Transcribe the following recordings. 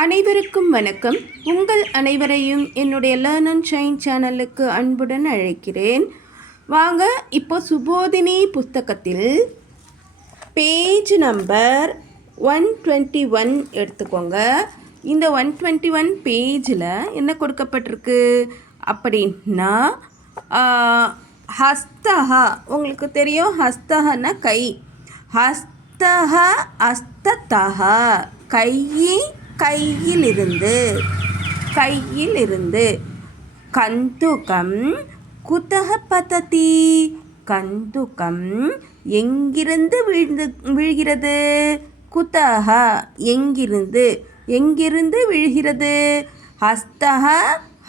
அனைவருக்கும் வணக்கம். உங்கள் அனைவரையும் என்னுடைய லேர்ன் அண்ட் ஷைன் சேனலுக்கு அன்புடன் அழைக்கிறேன். வாங்க, இப்போ சுபோதினி புத்தகத்தில் பேஜ் நம்பர் 121 எடுத்துக்கோங்க. இந்த 121 பேஜில் என்ன கொடுக்கப்பட்டிருக்கு அப்படின்னா, ஹஸ்தஹா, உங்களுக்கு தெரியும் ஹஸ்தஹன்னா கை. ஹஸ்தஹ அஸ்ததஹ, கையிலிருந்து. கந்துகம் குதஹ பததி, கந்துகம் எங்கிருந்து விழுகிறது. குதஹ எங்கிருந்து விழுகிறது. ஹஸ்தஹ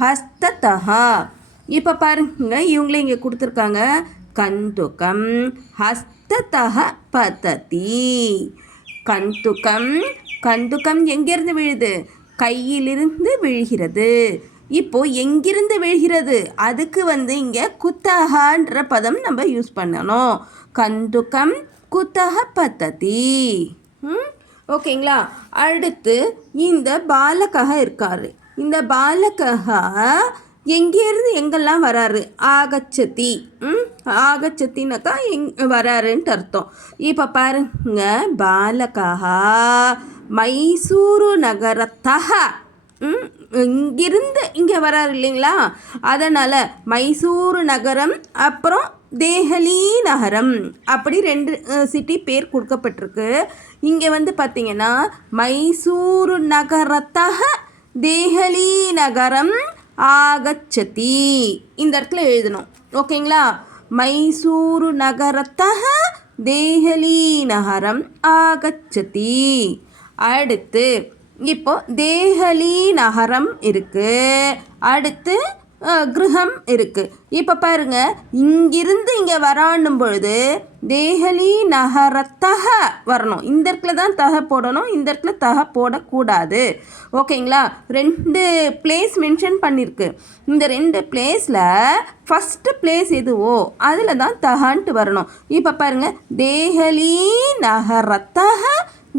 ஹஸ்ததஹ. இப்போ பாருங்க, இவங்களே இங்கே கொடுத்துருக்காங்க. கந்துகம் ஹஸ்ததஹ பததி. கந்துகம் எங்கிருந்து விழுது. கையிலிருந்து விழுகிறது. இப்போ எங்கிருந்து விழுகிறது, அதுக்கு இங்கே குத்தஹான்ற பதம் நம்ம யூஸ் பண்ணணும். கந்துகம் குத்தஹ பததி. ஓகேங்களா. அடுத்து இந்த பாலகா இருக்காரு. இந்த பாலகா எங்கேருந்து எங்கெல்லாம் வராரு. ஆகச்சதி. ஆகச்சத்தினாக்கா வராருன்ட்டு அர்த்தம். இப்போ பாருங்க, பாலகா மைசூரு நகரத்தக, இங்கிருந்து இங்கே வராரு இல்லைங்களா. அதனால் மைசூரு நகரம் அப்புறம் தேஹலி நகரம், அப்படி 2 சிட்டி பேர் கொடுக்கப்பட்டிருக்கு. இங்கே பார்த்தீங்கன்னா மைசூரு நகரத்தக தேஹலி நகரம் ஆகச்சதி, இந்த இடத்துல எழுதணும். ஓகேங்களா. மைசூரு நகரத்தக தேஹலி நகரம் ஆகச்சதி. அடுத்து இப்போ தேஹலி நகரம் இருக்கு. அடுத்து கிரகம் இருக்கு. இப்போ பாருங்க, இங்கிருந்து இங்கே வரானும் பொழுது தேஹலி நகரத்தக வரணும். இந்த இடத்துல தான் தக போடணும், இந்த இடத்துல தக போடக்கூடாது. ஓகேங்களா. 2 பிளேஸ் மென்ஷன் பண்ணியிருக்கு. இந்த 2 பிளேஸில் ஃபஸ்ட்டு பிளேஸ் எதுவோ அதில் தான் தகான்ட்டு வரணும். இப்போ பாருங்க, தேஹலி நகரத்தக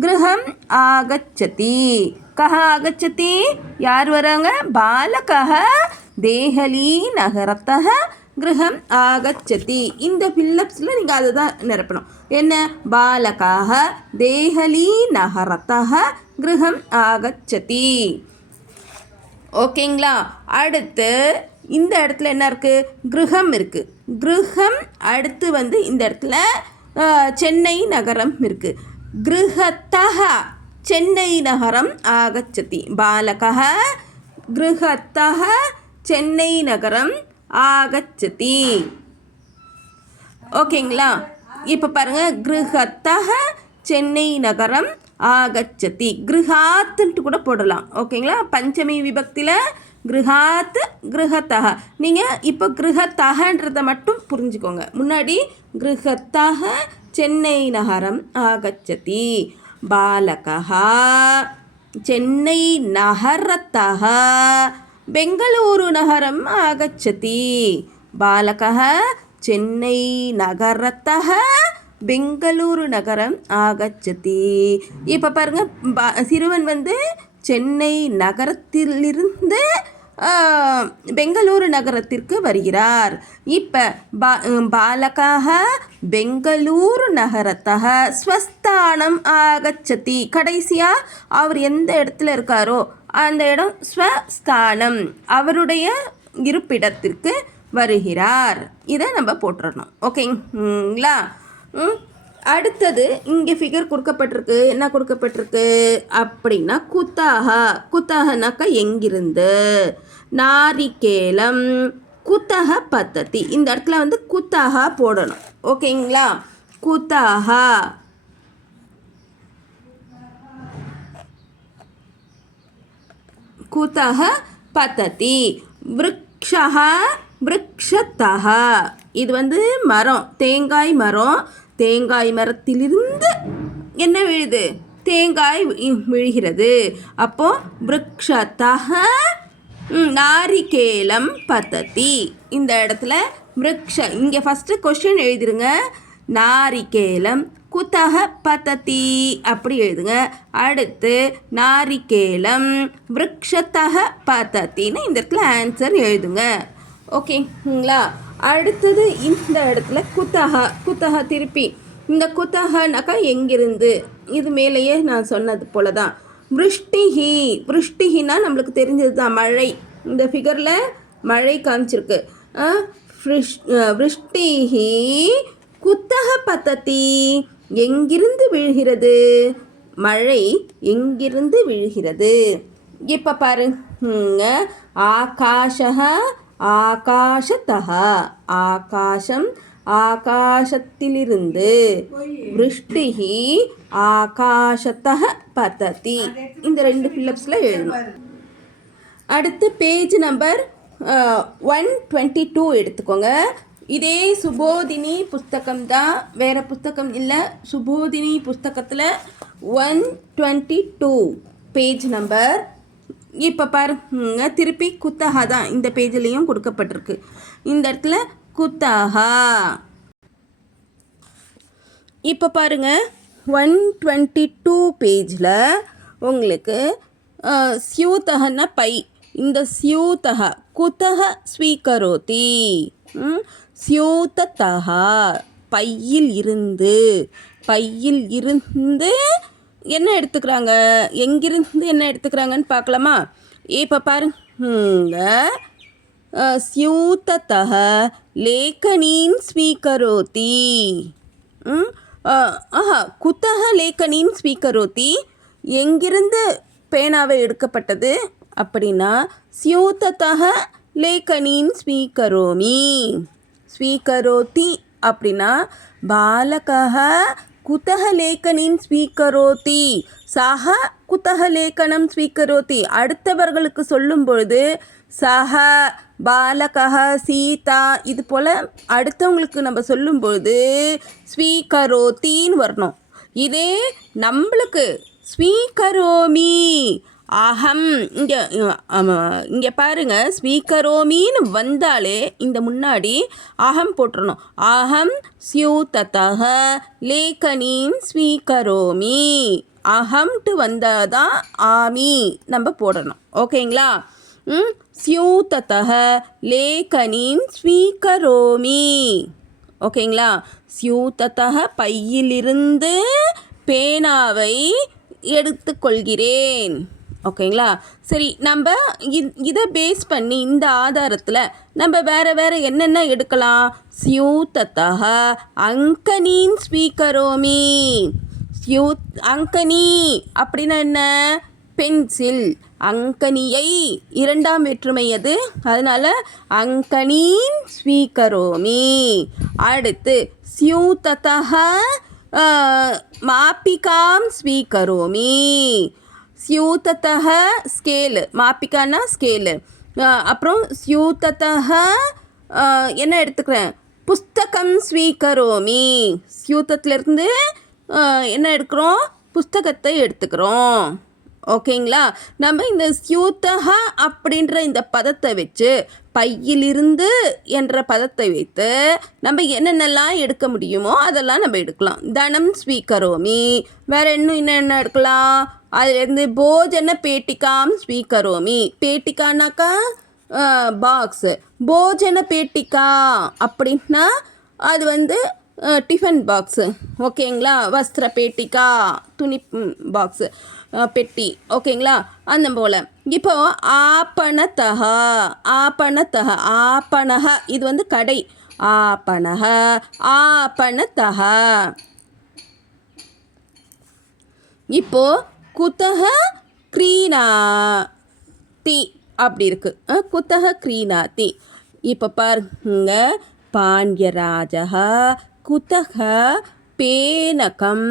கிரகம் ஆகச்சதி. கஹ ஆகச்சதி, யார் வராங்க. பாலகஹ தேஹலி நகரத்தக கிரகம் ஆகச்சதி. இந்த ஃபில்லப்ஸில் நீங்கள் அதை தான் நிரப்பணும். என்ன, பாலகாக தேஹலி நகரத்தக கிரகம் ஆகச்சதி. ஓகேங்களா. அடுத்து இந்த இடத்துல என்ன இருக்குது, கிரகம் இருக்குது. கிரகம் அடுத்து இந்த இடத்துல சென்னை நகரம் இருக்குது. கிருஹத்தக சென்னை நகரம் ஆகச்சதி. பாலகஹ கிருஹத்தக சென்னை நகரம் ஆகச்சதி. ஓகேங்களா. இப்போ பாருங்கள், கிருஹத்தக சென்னை நகரம் ஆகச்சதி. கிருஹாத்துன்ட்டு கூட போடலாம். ஓகேங்களா. பஞ்சமி விபக்தியில் கிருஹாத் கிருஹத்தக. நீங்கள் இப்போ கிருஹத்தகன்றதை மட்டும் புரிஞ்சுக்கோங்க. முன்னாடி கிருஹத்தக சென்னை நகரம் ஆகச்சதி. பாலகஹ சென்னை நகரத்தக பெங்களூரு நகரம் ஆகச்சதி. பாலகஹ சென்னை நகரத்தக பெங்களூரு நகரம் ஆகச்சதி. இப்போ பாருங்கள், சிறுவன் சென்னை நகரத்திலிருந்து பெங்களூரு நகரத்திற்கு வருகிறார். இப்போ பாலகாக பெங்களூரு நகரத்தக ஸ்வஸ்தானம் ஆகச்சதி. கடைசியாக அவர் எந்த இடத்துல இருக்காரோ அந்த இடம் ஸ்வஸ்தானம், அவருடைய இருப்பிடத்திற்கு வருகிறார். இதை நம்ம போட்டுறணும். ஓகேங்களா. அடுத்தது இங்கே ஃபிகர் கொடுக்கப்பட்டிருக்கு. என்ன கொடுக்கப்பட்டிருக்கு அப்படின்னா, குத்தகனாக்கா எங்கிருந்து. நாரிகேலம் குத்தக பத்ததி. இந்த இடத்துல குத்தக போடணும். ஓகேங்களா. குத்தக பத்ததி. விருக்ஷஹ விருக்ஷத்தஹ, இது மரம், தேங்காய் மரம். தேங்காய் மரத்திலிருந்து என்ன விழுது, தேங்காய் விழுகிறது. அப்போது விருக்ஷத்தஹ நாரிகேலம் பத்ததி. இந்த இடத்துல விருக்ஷ, இங்கே ஃபஸ்ட்டு கொஸ்டின் எழுதிருங்க. நாரிகேலம் குத்தக பததி அப்படி எழுதுங்க. அடுத்து நாரிகேலம் விருக்ஷத்தக பதத்தின்னு இந்த இடத்துல ஆன்சர் எழுதுங்க. ஓகேங்களா? அடுத்தது இந்த இடத்துல குத்தக திருப்பி இந்த குத்தகனாக்கா எங்கிருந்து, இது மேலேயே நான் சொன்னது போல தான். விருஷ்டிஹினா நம்மளுக்கு தெரிஞ்சது தான், மழை. இந்த ஃபிகரில் மழை காமிச்சிருக்கு. விருஷ்டிஹி குத்தக பததி எங்கிருந்து விழுகிறது, மழை எங்கிருந்து விழுகிறது. இப்போ பாருங்க, ஆகாஷः ஆகாஷத்தः ஆகாஷம் ஆகாசத்திலிருந்து, விருஷ்டிஹி ஆகாஷத்தः பததி. இந்த 2 ஃபில்லப்ஸில் எழுதணும். அடுத்து பேஜ் நம்பர் 122 எடுத்துக்கோங்க. இதே சுபோதினி புஸ்தகம் தான், வேறு புஸ்தகம் இல்லை. சுபோதினி புஸ்தகத்தில் 122 பேஜ் நம்பர். இப்போ பாருங்க, திருப்பி குத்தகா தான் இந்த பேஜ்லேயும் கொடுக்கப்பட்டிருக்கு. இந்த இடத்துல குத்தகா. இப்போ பாருங்கள், 122 பேஜில் உங்களுக்கு ஸ்யூதகன்னா பை. இந்த ஸ்யூதக குத்தக ஸ்வீகரோதி, ஸ்யூததக பையில் இருந்து என்ன எடுத்துக்கிறாங்க, எங்கிருந்து என்ன எடுத்துக்கிறாங்கன்னு பார்க்கலாமா? இப்போ பாருங்க, ஸ்யூததக லேக்கனீன் ஸ்வீகரோதி. குத்தக லேக்கனீன் ஸ்வீகரோதி எங்கிருந்து பேனாவை எடுக்கப்பட்டது அப்படின்னா, ஸ்யூததக லேக்கனீன் ஸ்வீகரோமி. ஸ்வீகரோதி அப்படின்னா பாலகः குத்தக லேக்கனீன் ஸ்வீகரோதி, சஹ குத்தக லேக்கனம் ஸ்வீகரோதி. அடுத்தவர்களுக்கு சொல்லும் பொழுது சஹ பாலகः சீதா இது போல் அடுத்தவங்களுக்கு நம்ம சொல்லும்பொழுது ஸ்வீகரோத்தின்னு வரணும். இதே நம்மளுக்கு ஸ்வீகரோமி அகம், இங்கே பாருங்கள், ஸ்வீகரோமின்னு வந்தாலே இந்த முன்னாடி அகம் போட்டுறணும். அகம் ஸ்யூததக லேக்கனீன் ஸ்வீகரோமி. அகம்ட்டு வந்தால் தான் ஆமி நம்ம போடணும். ஓகேங்களா? ஸ்யூததக லேக்கனீன் ஸ்வீகரோமி. ஓகேங்களா? ஸ்யூததக பையிலிருந்து பேனாவை எடுத்துக்கொள்கிறேன். ஓகேங்களா? சரி, நம்ம இதை பேஸ் பண்ணி இந்த ஆதாரத்தில் நம்ம வேறு என்னென்ன எடுக்கலாம்? ஸ்யூததக அங்கனீன் ஸ்வீகரோமி. அங்கனி அப்படின்னா என்ன? பென்சில். அங்கனியை 2ஆம் வேற்றுமை அது, அதனால் அங்கனீன் ஸ்வீகரோமி. அடுத்து ஸ்யூததக மாப்பிகாம் ஸ்வீகரோமி. ஸ்யூததக ஸ்கேலு, மாப்பிகானா ஸ்கேலு. அப்புறம் ஸ்யூததக என்ன எடுத்துக்கிறேன்? புஸ்தகம் ஸ்வீகரோமி. ஸ்யூதத்திலேருந்து என்ன எடுக்கிறோம்? புஸ்தகத்தை எடுத்துக்கிறோம். ஓகேங்களா? நம்ம இந்த ஸ்யூதக அப்படின்ற இந்த பதத்தை வச்சு, பையிலிருந்து என்ற பதத்தை வைத்து நம்ம என்னென்னலாம் எடுக்க முடியுமோ அதெல்லாம் நம்ம எடுக்கலாம். தனம் ஸ்வீகரோமி. வேறு என்னென்ன எடுக்கலாம்? அதுலேருந்து போஜன பேட்டிகாம் ஸ்வீகரோமி. பேட்டிகானாக்கா பாக்ஸு. போஜன பேட்டிகா அப்படின்னா அது வந்து டிஃபன் பாக்ஸு. ஓகேங்களா? வஸ்திர பேட்டிகா துணி பாக்ஸு, பெட்டி. ஓகேங்களா? அந்த போல். இப்போ ஆப்பணத்தக ஆப்பணக இது வந்து கடை. ஆப்பணக ஆப்பணத்தக. இப்போ குத்தக க்ரீணாதி அப்படி இருக்குது. குத்தக க்ரீணாதி. இப்போ பாருங்க, பாண்டியராஜः குத்தக பேனகம்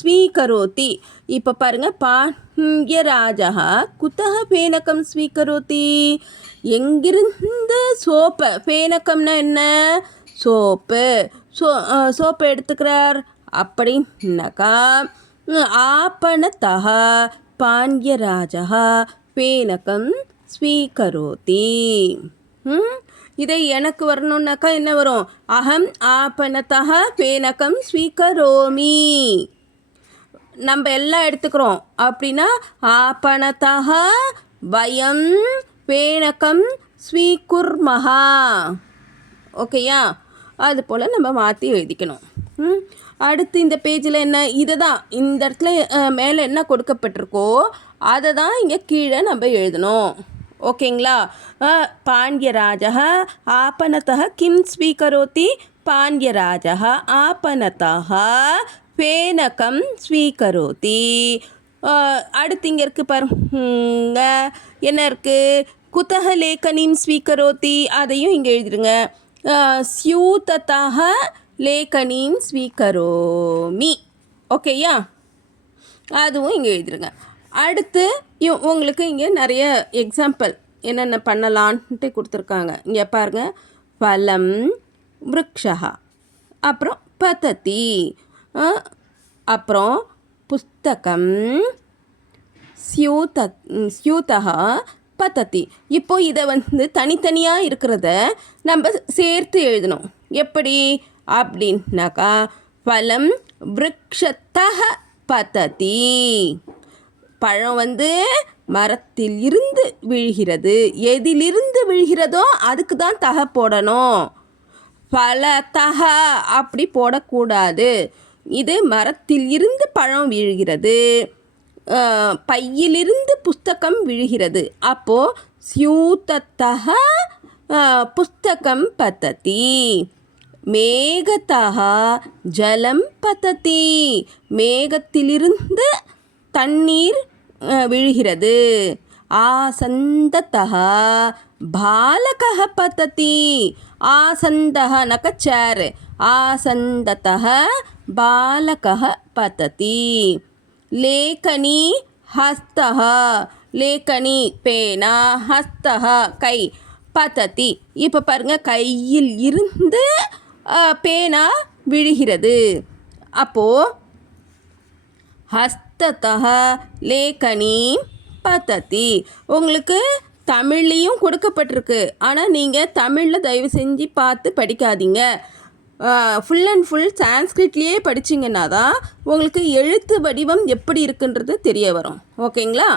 ஸ்வீகரோதி. இப்போ பாருங்கள், பாண்டியராஜः குத்தக பேனகம் ஸ்வீகரோதி எங்கிருந்து சோப்பு. பேனகம்னா என்ன? சோப்பு. சோப்பு எடுத்துக்கிறார் அப்படின்னாக்கா आपणतः पाण्ड्यराजः फेनकं स्वीकरोति. இதை எனக்கு வரணுன்னாக்கா என்ன வரும்? அகம் ஆபனத்தக பேனகம் ஸ்வீகரோமி. நம்ம எல்லாம் எடுத்துக்கிறோம் அப்படின்னா ஆபனத்தக வயம் பேனகம் ஸ்வீகுர்மஹா. ஓகேயா? அது போல் நம்ம மாற்றி எழுதிக்கணும். அடுத்து இந்த பேஜில் என்ன, இதை தான் இந்த இடத்துல மேலே என்ன கொடுக்கப்பட்டிருக்கோ அதை தான் இங்கே கீழே நம்ம எழுதணும். ஓகேங்களா? பாண்டியராஜः आपणतः किं स्वीकरोति? पाण्ड्यराजः आपणतः फेनकं स्वीकरोति. அடுத்து இங்கே இருக்குது பாருங்க, என்ன இருக்குது? குத்தக லேக்கனிம் ஸ்வீகரோதி, அதையும் இங்கே எழுதிடுங்க. ஸ்யூதத்தः லேக்கனிம் ஸ்வீகரோமி. ஓகேயா? அதுவும் இங்கே எழுதிடுங்க. அடுத்து உங்களுக்கு இங்கே நிறைய எக்ஸாம்பிள் என்னென்ன பண்ணலான்ட்டு கொடுத்துருக்காங்க. இங்கே பாருங்கள், பலம் விருக்ஷா, அப்புறம் பததி, அப்புறம் புஸ்தகம் ஸ்யூதா பததி. இப்போது இதை தனித்தனியாக இருக்கிறத நம்ம சேர்த்து எழுதணும். எப்படி அப்படின்னாக்கா, பலம் விருக்ஷத்தः பததி, பழம் மரத்தில் இருந்து விழுகிறது. எதிலிருந்து விழுகிறதோ அதுக்கு தான் தக போடணும். பலதக அப்படி போடக்கூடாது. இது மரத்தில் இருந்து பழம் விழுகிறது, பையிலிருந்து புஸ்தகம் விழுகிறது. அப்போது ஸ்யூதத்தக புஸ்தகம் பததி. மேகத்தக ஜலம் பததி, மேகத்திலிருந்து தண்ணீர் விழுகிறது. ஆசந்தத்தக பாலகः பததி. ஆசந்தः நக சேர், ஆசந்தத்தக பாலகः பததி. லேக்கனி ஹஸ்தः, லேக்கனி பேனா, ஹஸ்தः கை, பததி. இப்போ பாருங்கள், கையில் இருந்து பேனா விழுகிறது. அப்போது ஹஸ்தத்தः லேக்கனி பததி. உங்களுக்கு தமிழ்லேயும் கொடுக்கப்பட்டிருக்கு, ஆனால் நீங்கள் தமிழில் தயவு செஞ்சு பார்த்து படிக்காதீங்க. ஃபுல் அண்ட் ஃபுல் சான்ஸ்கிரிட்லேயே படிச்சிங்கன்னா தான் உங்களுக்கு எழுத்து வடிவம் எப்படி இருக்குன்றது தெரிய வரும். ஓகேங்களா?